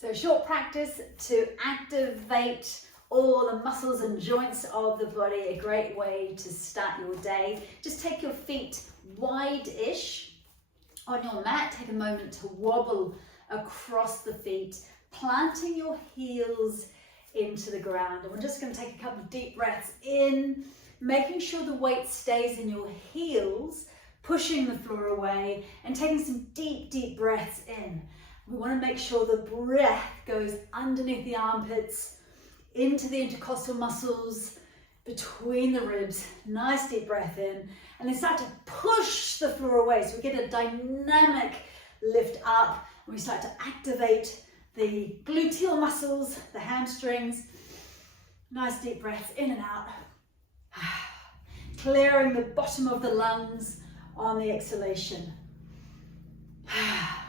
So short practice to activate all the muscles and joints of the body, a great way to start your day. Just take your feet wide-ish on your mat, take a moment to wobble across the feet, planting your heels into the ground. And we're just going to take a couple of deep breaths in, making sure the weight stays in your heels, pushing the floor away, and taking some deep, deep breaths in. We want to make sure the breath goes underneath the armpits, into the intercostal muscles, between the ribs. Nice deep breath in, and then start to push the floor away. So we get a dynamic lift up, and we start to activate the gluteal muscles, the hamstrings. Nice deep breaths in and out. Clearing the bottom of the lungs on the exhalation.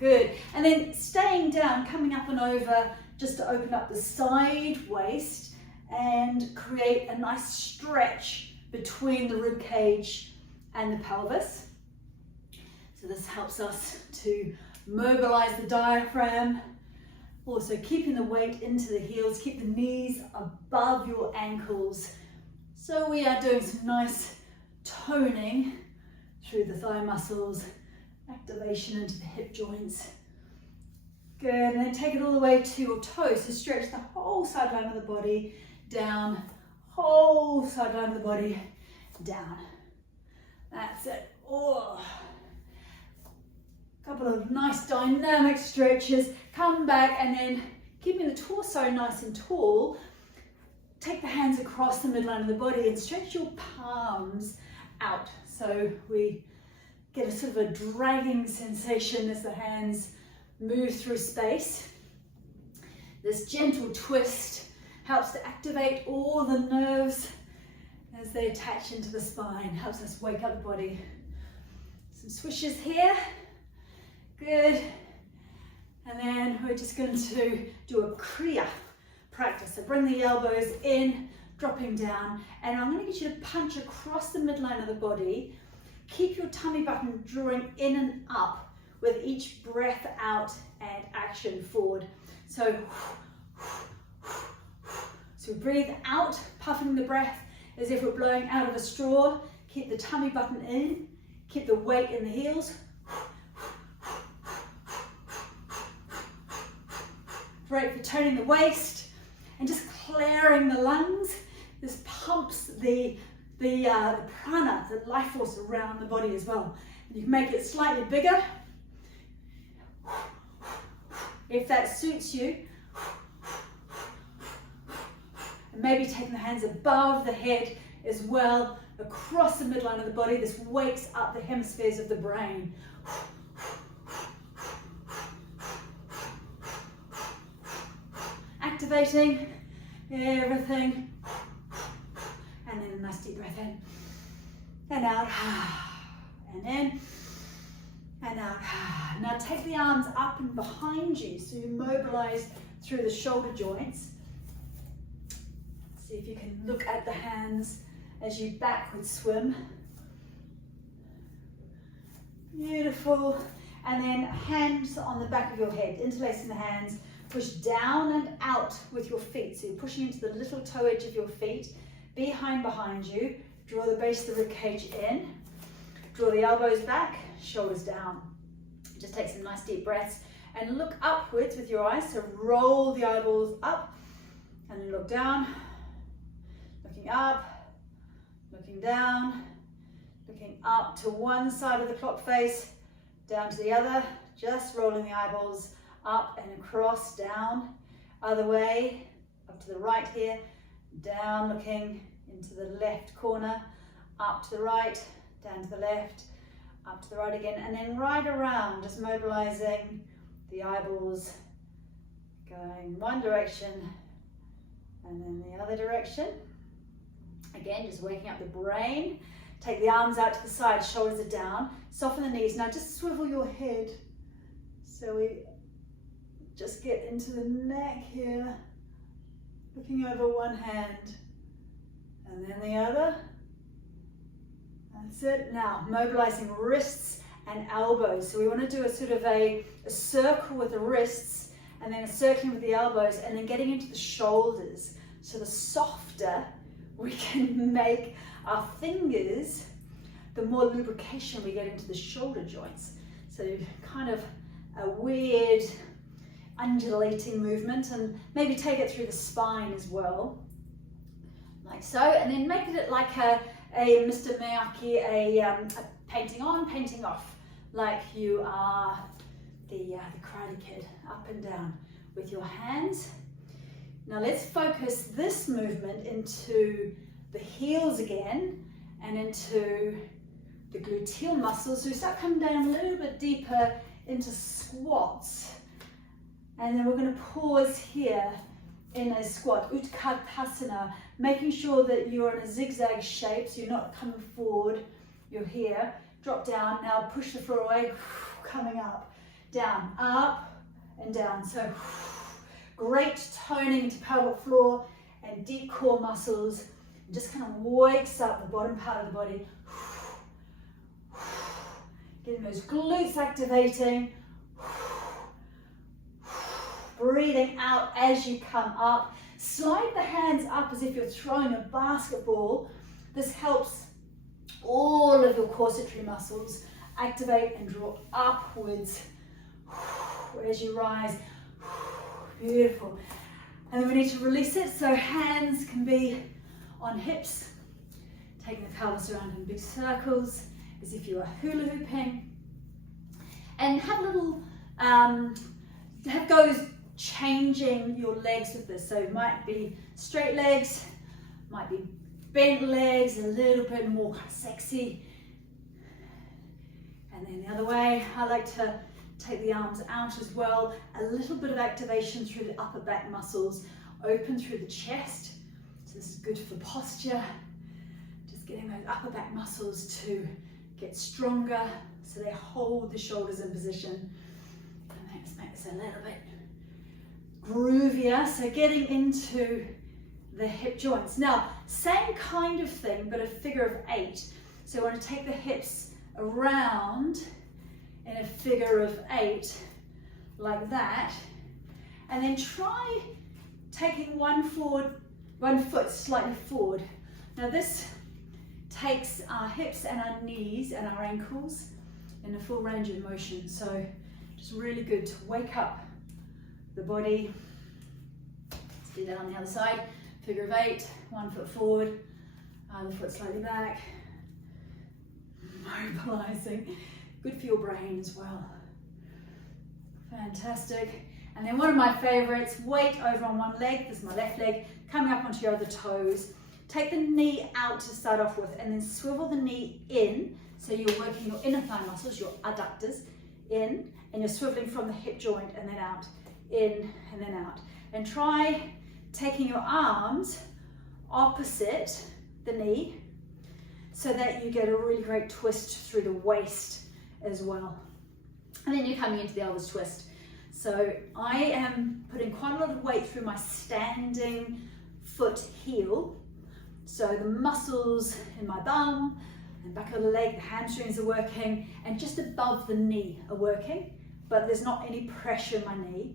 Good. And then staying down, coming up and over, just to open up the side waist and create a nice stretch between the rib cage and the pelvis. So this helps us to mobilize the diaphragm. Also keeping the weight into the heels, keep the knees above your ankles. So we are doing some nice toning through the thigh muscles, activation into the hip joints. Good, and then take it all the way to your toes. So stretch the whole sideline of the body down, whole sideline of the body down. That's it. Oh. Couple of nice dynamic stretches. Come back, and then keeping the torso nice and tall, take the hands across the midline of the body and stretch your palms out. So we get a sort of a dragging sensation as the hands move through space. This gentle twist helps to activate all the nerves as they attach into the spine, helps us wake up the body. Some swishes here. Good. And then we're just going to do a Kriya practice. So bring the elbows in, dropping down, and I'm going to get you to punch across the midline of the body. Keep your tummy button drawing in and up with each breath out and action forward. So breathe out, puffing the breath as if we're blowing out of a straw. Keep the tummy button in, keep the weight in the heels. Great for toning the waist and just clearing the lungs. This pumps the prana, the life force around the body as well. And you can make it slightly bigger if that suits you. And maybe taking the hands above the head as well, across the midline of the body. This wakes up the hemispheres of the brain. Activating everything. And then a nice deep breath in and out, and in and out. Now take the arms up and behind you, so you mobilize through the shoulder joints. See if you can look at the hands as you backward swim. Beautiful. And then hands on the back of your head, interlacing the hands. Push down and out with your feet. So you're pushing into the little toe edge of your feet. Behind you. Draw the base of the rib cage in. Draw the elbows back, shoulders down. Just take some nice deep breaths and look upwards with your eyes. So roll the eyeballs up and then look down. Looking up, looking down, looking up to one side of the clock face, down to the other. Just rolling the eyeballs up and across, down, other way, up to the right here, down, looking into the left corner, up to the right, down to the left, up to the right again, and then right around, just mobilizing the eyeballs, going one direction and then the other direction. Again, just waking up the brain. Take the arms out to the side, shoulders are down, soften the knees. Now just swivel your head, so we just get into the neck here, looking over one hand and then the other. That's it. Now mobilizing wrists and elbows. So we want to do a sort of a circle with the wrists and then circling with the elbows, and then getting into the shoulders. So the softer we can make our fingers, the more lubrication we get into the shoulder joints. So kind of a weird undulating movement, and maybe take it through the spine as well, like so, and then make it like a Mr. Miyake, a painting on, painting off, like you are the Karate Kid, up and down with your hands. Now let's focus this movement into the heels again and into the gluteal muscles. So we start coming down a little bit deeper into squats. And then we're going to pause here in a squat, Utkatasana, making sure that you're in a zigzag shape, so you're not coming forward, you're here, drop down, now push the floor away, coming up, down, up and down. So great toning into pelvic floor and deep core muscles. It just kind of wakes up the bottom part of the body. Getting those glutes activating. Breathing out as you come up. Slide the hands up as if you're throwing a basketball. This helps all of your corsetory muscles activate and draw upwards as you rise. Beautiful. And then we need to release it, so hands can be on hips, taking the pelvis around in big circles as if you are hula hooping. And have a little, have goes changing your legs with this. So it might be straight legs, might be bent legs, a little bit more kind of sexy. And then the other way, I like to take the arms out as well. A little bit of activation through the upper back muscles, open through the chest. So this is good for posture. Just getting those upper back muscles to get stronger so they hold the shoulders in position. And let's make this a little bit groovier. So getting into the hip joints. Now, same kind of thing, but a figure of 8. So I want to take the hips around in a figure of 8, like that. And then try taking one foot slightly forward. Now this takes our hips and our knees and our ankles in a full range of motion. So just really good to wake up the body. Let's do that on the other side. Figure of 8, 1 foot forward, other foot slightly back. Mobilizing. Good for your brain as well. Fantastic. And then one of my favorites, weight over on one leg, this is my left leg, coming up onto your other toes. Take the knee out to start off with, and then swivel the knee in, so you're working your inner thigh muscles, your adductors, in, and you're swiveling from the hip joint and then out, in and then out. And try taking your arms opposite the knee, so that you get a really great twist through the waist as well. And then you're coming into the elbows twist. So I am putting quite a lot of weight through my standing foot heel. So the muscles in my bum and back of the leg, the hamstrings are working, and just above the knee are working, but there's not any pressure in my knee.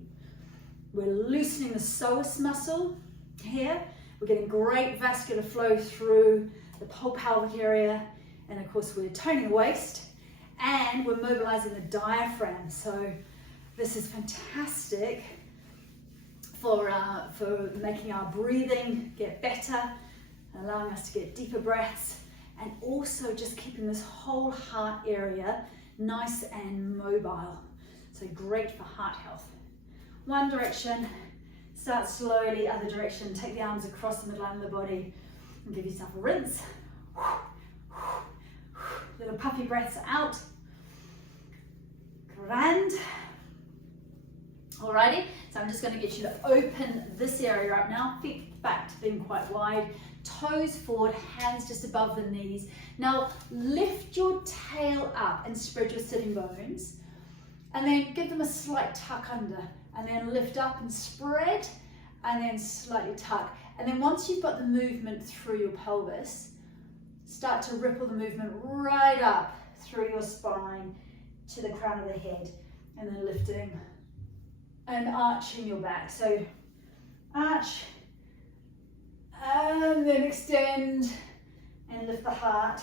We're loosening the psoas muscle here. We're getting great vascular flow through the whole pelvic area, and of course we're toning the waist, and we're mobilizing the diaphragm. So this is fantastic for making our breathing get better, allowing us to get deeper breaths, and also just keeping this whole heart area nice and mobile. So great for heart health. One direction, start slowly, other direction, take the arms across the midline of the body and give yourself a rinse. Little puffy breaths out. Grand. Alrighty, so I'm just going to get you to open this area up now. Feet back to being quite wide. Toes forward, hands just above the knees. Now lift your tail up and spread your sitting bones. And then give them a slight tuck under. And then lift up and spread. And then slightly tuck. And then once you've got the movement through your pelvis, start to ripple the movement right up through your spine to the crown of the head. And then lifting and arching your back. So arch, and then extend and lift the heart.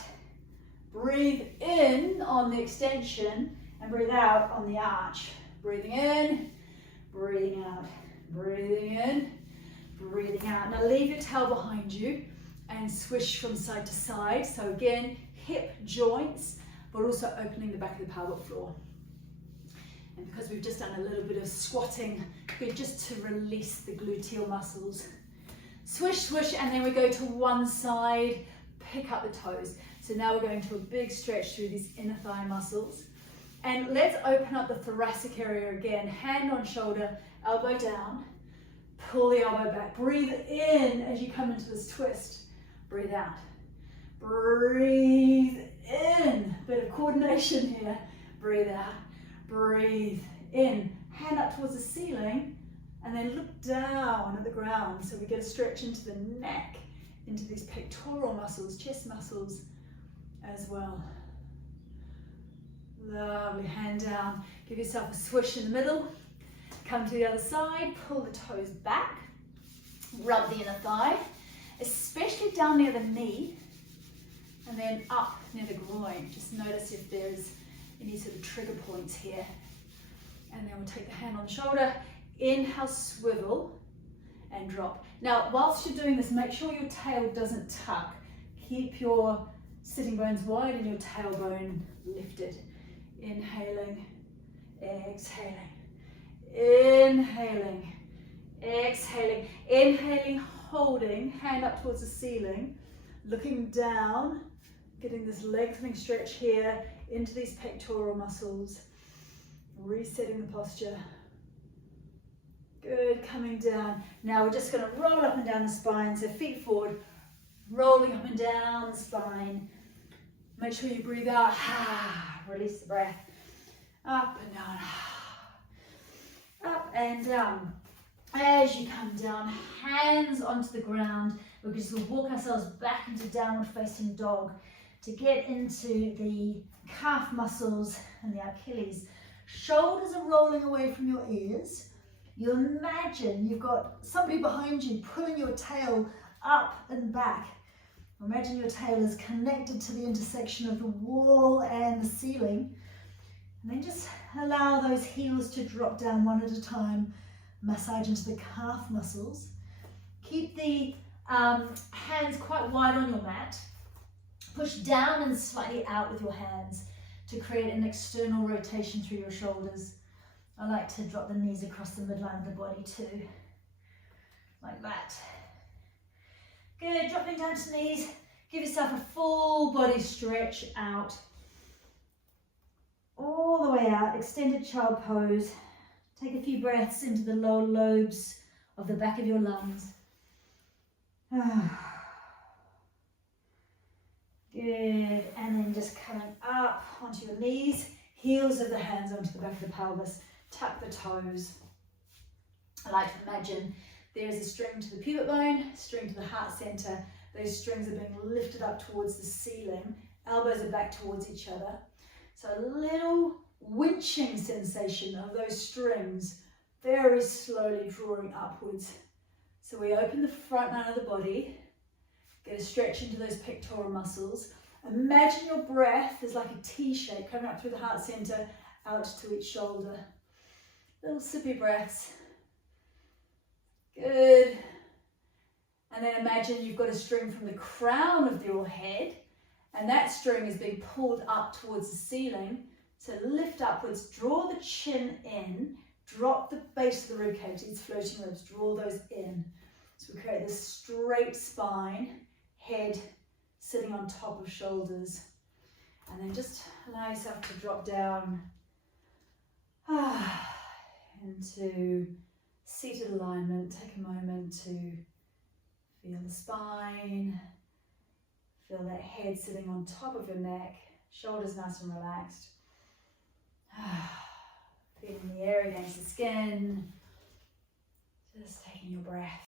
Breathe in on the extension and breathe out on the arch. Breathing in, breathing out, breathing in, breathing out. Now leave your tail behind you and swish from side to side. So again, hip joints, but also opening the back of the pelvic floor. And because we've just done a little bit of squatting, good just to release the gluteal muscles. Swish, swish, and then we go to one side, pick up the toes. So now we're going to a big stretch through these inner thigh muscles. And let's open up the thoracic area again. Hand on shoulder, elbow down. Pull the elbow back. Breathe in as you come into this twist. Breathe out. Breathe in. Bit of coordination here. Breathe out. Breathe in. Hand up towards the ceiling and then look down at the ground. So we get a stretch into the neck, into these pectoral muscles, chest muscles as well. Lovely. Hand down. Give yourself a swish in the middle. Come to the other side. Pull the toes back. Rub the inner thigh, especially down near the knee, and then up near the groin. Just notice if there's any sort of trigger points here. And then we'll take the hand on the shoulder. Inhale, swivel, and drop. Now, whilst you're doing this, make sure your tail doesn't tuck. Keep your sitting bones wide and your tailbone lifted. Inhaling, exhaling, inhaling, exhaling, inhaling, holding, hand up towards the ceiling, looking down, getting this lengthening stretch here into these pectoral muscles, resetting the posture. Good, coming down. Now we're just going to roll up and down the spine, so feet forward, rolling up and down the spine. Make sure you breathe out, release the breath, up and down, up and down. As you come down, hands onto the ground, we're just going to walk ourselves back into downward facing dog to get into the calf muscles and the Achilles. Shoulders are rolling away from your ears. You imagine you've got somebody behind you pulling your tail up and back. Imagine your tail is connected to the intersection of the wall and the ceiling. And then just allow those heels to drop down one at a time. Massage into the calf muscles. Keep the hands quite wide on your mat. Push down and slightly out with your hands to create an external rotation through your shoulders. I like to drop the knees across the midline of the body too, like that. Good, dropping down to knees. Give yourself a full body stretch out. All the way out, extended child pose. Take a few breaths into the lower lobes of the back of your lungs. Good, and then just coming up onto your knees, heels of the hands onto the back of the pelvis, tuck the toes. I like to imagine there is a string to the pubic bone, string to the heart center. Those strings are being lifted up towards the ceiling, elbows are back towards each other. So a little winching sensation of those strings, very slowly drawing upwards. So we open the front line of the body, get a stretch into those pectoral muscles. Imagine your breath is like a T shape coming up through the heart center, out to each shoulder. Little sippy breaths. Good. And then imagine you've got a string from the crown of your head, and that string is being pulled up towards the ceiling. So lift upwards, draw the chin in, drop the base of the ribcage, these floating ribs, draw those in. So we create this straight spine, head sitting on top of shoulders. And then just allow yourself to drop down into seated alignment. Take a moment to feel the spine, feel that head sitting on top of your neck, shoulders nice and relaxed. Feeling the air against the skin, just taking your breath.